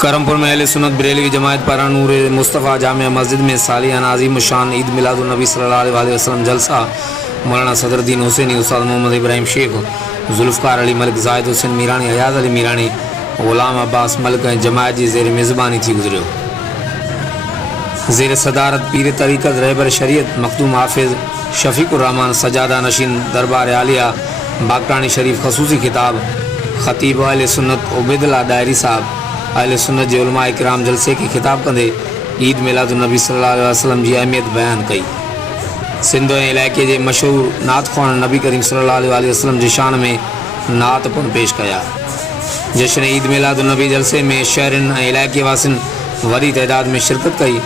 کرمپور میں اہل سنت بریلوی جماعت پارا نور مصطفیٰ جامع مسجد میں سالیانہ عظیم الشان عید میلاد النبی صلی اللہ علیہ وسلم جلسہ مولانا صدر الدین حسینی، استاد محمد ابراہیم شیخ، ذوالفقار علی ملک، زاہد حسین میرانی، حیات علی میرانی، غلام عباس ملک جماعت جی زیر میزبانی تھی گزریو۔ زیر صدارت پیر طریقت رہبر شریعت مخدوم حافظ شفیق الرحمان سجادہ نشین دربار عالیہ باکرانی شریف خصوصی خطاب خطیب اہل سنت عبید اللہ ڈائری صاحب اہل سنت جے علماء کرام جلسے کی خطاب کندے عید میلاد النبی صلی اللہ علیہ وسلم جی اہمیت بیان کئی۔ سندھ علاقے جے مشہور نعت خوان نبی کریم صلی اللہ علیہ وسلم جی شان میں نعت پن پیش کیا۔ جشن عید میلاد النبی جلسے میں شہرن علاقے واسن وڈی تعداد میں شرکت کئی۔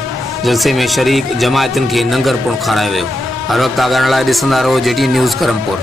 جلسے میں شریک جماعتن کے ننگر پن کھارائے ویو۔ ہر وقت آگاہ لائے ڈسندا رہو جی ٹی نیوز کرمپور۔